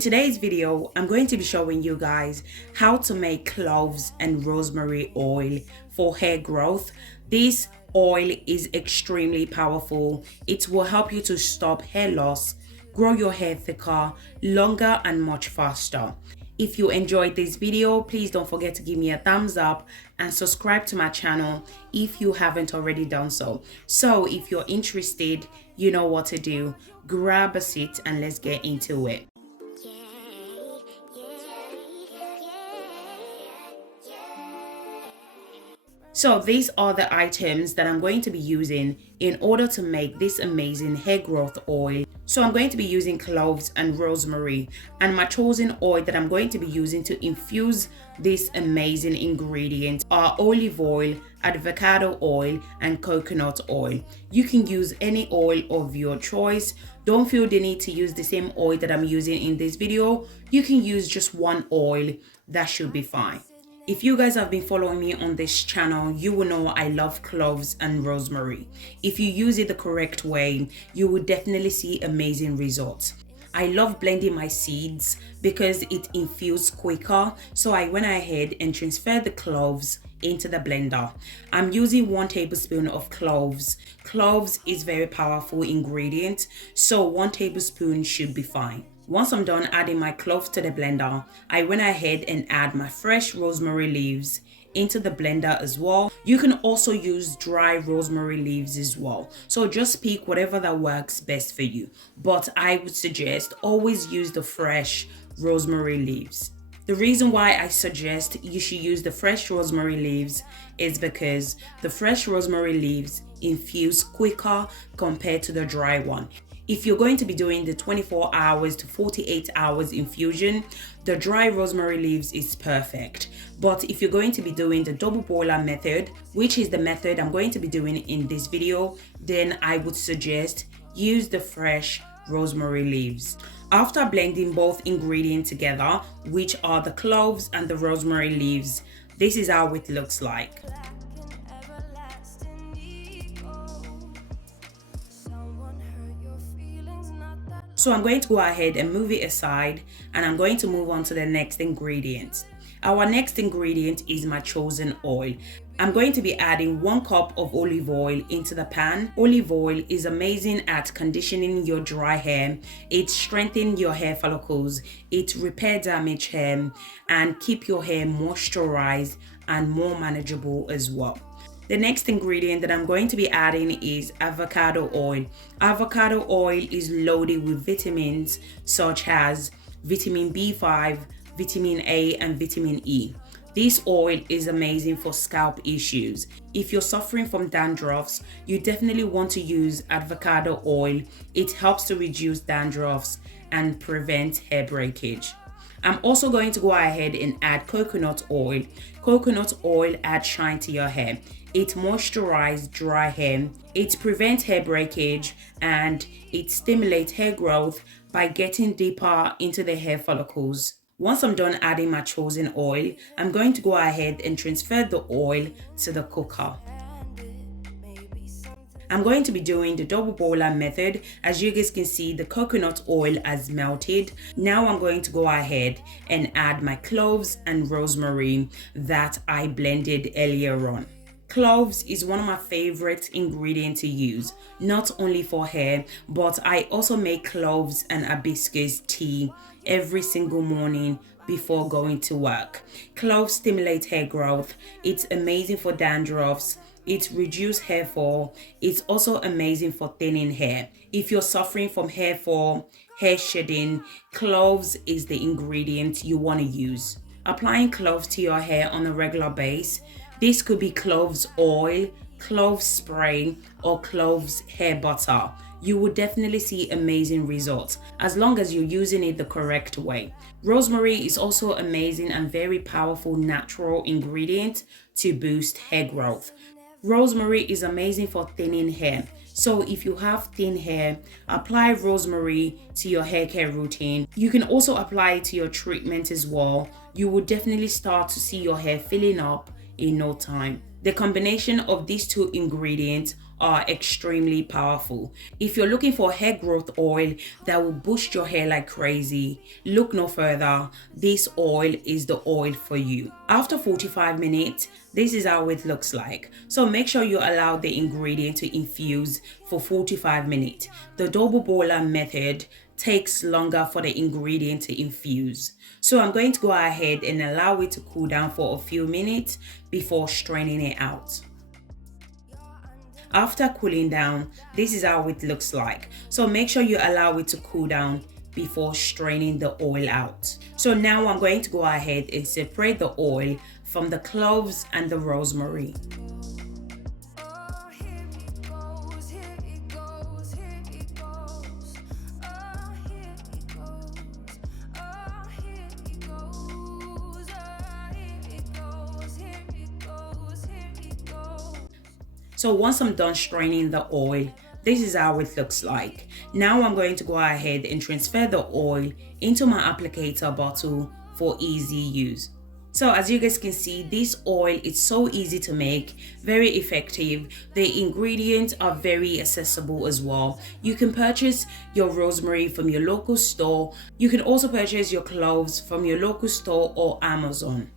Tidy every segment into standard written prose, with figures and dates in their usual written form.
Today's video, I'm going to be showing you guys how to make cloves and rosemary oil for hair growth. This oil is extremely powerful. It will help you to stop hair loss, grow your hair thicker, longer and much faster. If you enjoyed this video, please don't forget to give me a thumbs up and subscribe to my channel if you haven't already done so. So if you're interested, you know what to do. Grab a seat and let's get into it. So these are the items that I'm going to be using in order to make this amazing hair growth oil. So I'm going to be using cloves and rosemary, and my chosen oil that I'm going to be using to infuse this amazing ingredient are olive oil, avocado oil and coconut oil. You can use any oil of your choice. Don't feel the need to use the same oil that I'm using in this video. You can use just one oil, that should be fine. If you guys have been following me on this channel, you will know I love cloves and rosemary. If you use it the correct way, you will definitely see amazing results. I love blending my seeds because it infuses quicker. So I went ahead and transferred the cloves into the blender. I'm using 1 tablespoon of cloves. Cloves is very powerful ingredient, so 1 tablespoon should be fine. Once I'm done adding my cloves to the blender, I went ahead and add my fresh rosemary leaves into the blender as well. You can also use dry rosemary leaves as well. So just pick whatever that works best for you. But I would suggest always use the fresh rosemary leaves. The reason why I suggest you should use the fresh rosemary leaves is because the fresh rosemary leaves infuse quicker compared to the dry one. If you're going to be doing the 24 hours to 48 hours infusion, the dry rosemary leaves is perfect. But if you're going to be doing the double boiler method, which is the method I'm going to be doing in this video, then I would suggest use the fresh rosemary leaves. After blending both ingredients together, which are the cloves and the rosemary leaves, this is how it looks like. So I'm going to go ahead and move it aside, and I'm going to move on to the next ingredient. Our next ingredient is my chosen oil. I'm going to be adding 1 cup of olive oil into the pan. Olive oil is amazing at conditioning your dry hair. It strengthens your hair follicles. It repairs damaged hair and keep your hair moisturized and more manageable as well. The next ingredient that I'm going to be adding is avocado oil. Avocado oil is loaded with vitamins such as vitamin B5, vitamin A, and vitamin E. This oil is amazing for scalp issues. If you're suffering from dandruffs, you definitely want to use avocado oil. It helps to reduce dandruffs and prevent hair breakage. I'm also going to go ahead and add coconut oil. Coconut oil adds shine to your hair. It moisturizes dry hair. It prevents hair breakage and it stimulates hair growth by getting deeper into the hair follicles. Once I'm done adding my chosen oil, I'm going to go ahead and transfer the oil to the cooker. I'm going to be doing the double boiler method. As you guys can see, the coconut oil has melted. Now I'm going to go ahead and add my cloves and rosemary that I blended earlier on. Cloves is one of my favorite ingredients to use, not only for hair, but I also make cloves and hibiscus tea every single morning before going to work. Cloves stimulate hair growth. It's amazing for dandruffs. It reduces hair fall. It's also amazing for thinning hair. If you're suffering from hair fall, hair shedding, cloves is the ingredient you want to use. Applying cloves to your hair on a regular basis. This could be cloves oil, cloves spray, or cloves hair butter. You will definitely see amazing results as long as you're using it the correct way. Rosemary is also amazing and very powerful natural ingredient to boost hair growth. Rosemary is amazing for thinning hair. So if you have thin hair, apply rosemary to your hair care routine. You can also apply it to your treatment as well. You will definitely start to see your hair filling up in no time. The combination of these 2 ingredients are extremely powerful. If you're looking for hair growth oil that will boost your hair like crazy, look no further. This oil is the oil for you. After 45 minutes, this is how it looks like. So make sure you allow the ingredient to infuse for 45 minutes. The double boiler method takes longer for the ingredient to infuse. So I'm going to go ahead and allow it to cool down for a few minutes before straining it out. After cooling down, this is how it looks like. So make sure you allow it to cool down before straining the oil out. So now I'm going to go ahead and separate the oil from the cloves and the rosemary. So once I'm done straining the oil, this is how it looks like. Now I'm going to go ahead and transfer the oil into my applicator bottle for easy use. So as you guys can see, this oil is so easy to make, very effective. The ingredients are very accessible as well. You can purchase your rosemary from your local store. You can also purchase your cloves from your local store or Amazon.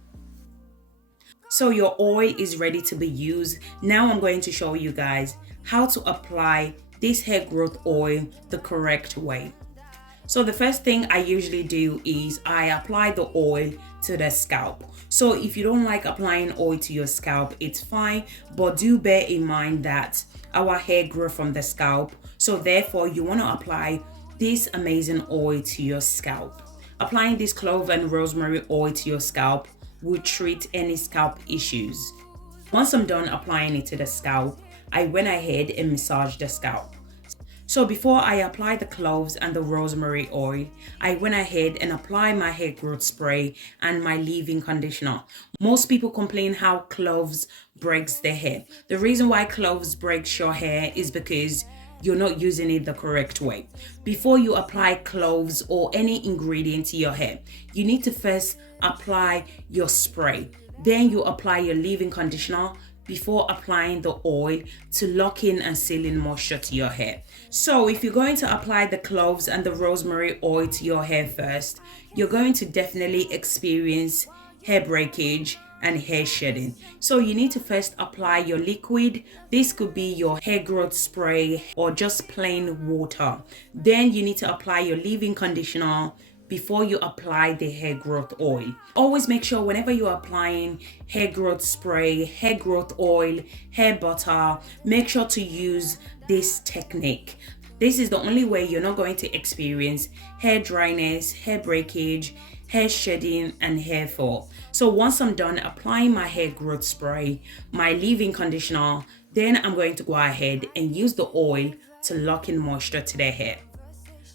So your oil is ready to be used. Now I'm going to show you guys how to apply this hair growth oil the correct way. So the first thing I usually do is I apply the oil to the scalp. So if you don't like applying oil to your scalp, it's fine, but do bear in mind that our hair grows from the scalp. So therefore you want to apply this amazing oil to your scalp. Applying this clove and rosemary oil to your scalp will treat any scalp issues. Once I'm done applying it to the scalp, I went ahead and massaged the scalp. So before I apply the cloves and the rosemary oil, I went ahead and applied my hair growth spray and my leave-in conditioner. Most people complain how cloves breaks their hair. The reason why cloves breaks your hair is because you're not using it the correct way. Before you apply cloves or any ingredient to your hair, you need to first apply your spray. Then you apply your leave-in conditioner before applying the oil to lock in and seal in moisture to your hair. So if you're going to apply the cloves and the rosemary oil to your hair first, you're going to definitely experience hair breakage and hair shedding. So you need to first apply your liquid. This could be your hair growth spray or just plain water. Then you need to apply your leave-in conditioner before you apply the hair growth oil. Always make sure whenever you're applying hair growth spray, hair growth oil, hair butter, make sure to use this technique. This is the only way you're not going to experience hair dryness, hair breakage, hair shedding, and hair fall. So once I'm done applying my hair growth spray, my leave-in conditioner, then I'm going to go ahead and use the oil to lock in moisture to the hair.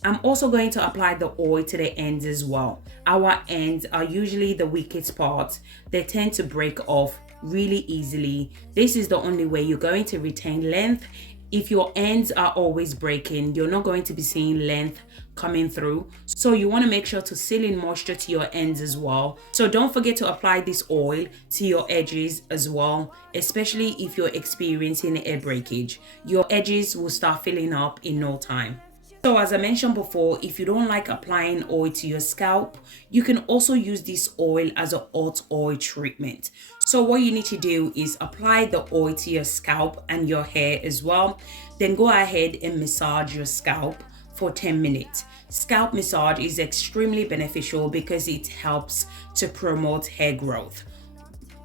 I'm also going to apply the oil to the ends as well. Our ends are usually the weakest part. They tend to break off really easily. This is the only way you're going to retain length. If your ends are always breaking, you're not going to be seeing length coming through. So you want to make sure to seal in moisture to your ends as well. So don't forget to apply this oil to your edges as well, especially if you're experiencing hair breakage. Your edges will start filling up in no time. So as I mentioned before, if you don't like applying oil to your scalp, you can also use this oil as a hot oil treatment. So what you need to do is apply the oil to your scalp and your hair as well. Then go ahead and massage your scalp for 10 minutes. Scalp massage is extremely beneficial because it helps to promote hair growth.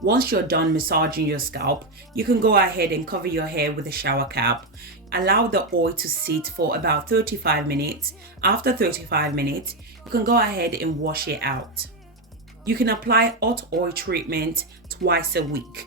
Once you're done massaging your scalp, you can go ahead and cover your hair with a shower cap. Allow the oil to sit for about 35 minutes. After 35 minutes, you can go ahead and wash it out. You can apply hot oil treatment twice a week.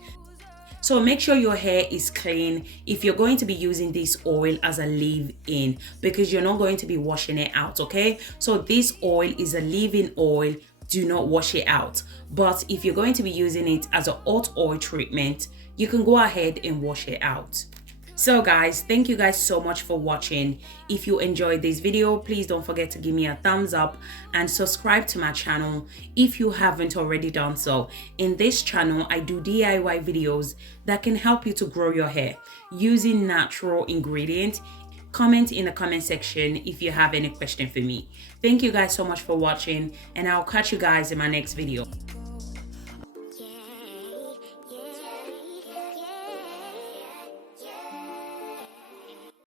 So make sure your hair is clean if you're going to be using this oil as a leave-in, because you're not going to be washing it out, okay? So this oil is a leave-in oil. Do not wash it out. But if you're going to be using it as a hot oil treatment, you can go ahead and wash it out. So guys, thank you guys so much for watching. If you enjoyed this video, please don't forget to give me a thumbs up and subscribe to my channel if you haven't already done so. In this channel, I do DIY videos that can help you to grow your hair using natural ingredients. Comment in the comment section if you have any question for me. Thank you guys so much for watching, and I'll catch you guys in my next video.